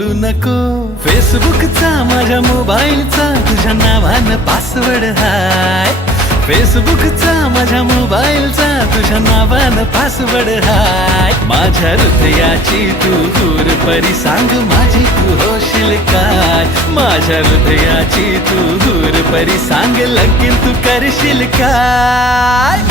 बोलू नको फेसबुकचा माझ्या मोबाईलचा तुझ्या नावानं पासवर्ड हाय फेसबुकचा माझ्या मोबाईलचा तुझ्या नावानं पासवर्ड हाय माझ्या हृदयाची तू दूर परी सांग माझी तू होशील काय माझ्या हृदयाची तू दूर परी सांग लगीन तू करशील काय